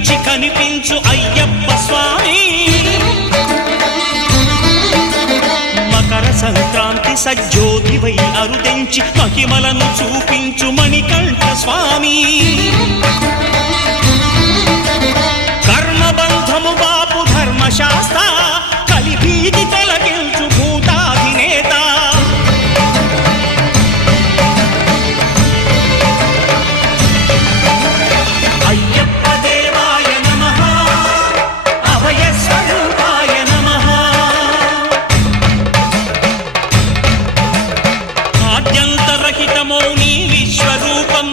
కనిపించి కనిపించు అయ్యప్ప స్వామి. మకర సంక్రాంతి సజ్జోతివై అరుదెంచి మహిమలను చూపించు మణికంఠ స్వామి. కర్మబంధము బాపు ధర్మశాస్త్ర కలిభీతి తొలగించు భూతాధినేత. అయ్యప్ప దేవాయ నమః, అభయ స్వరూపాయ నమః. ఆద్యంతరహితమౌ నీ విశ్వరూపం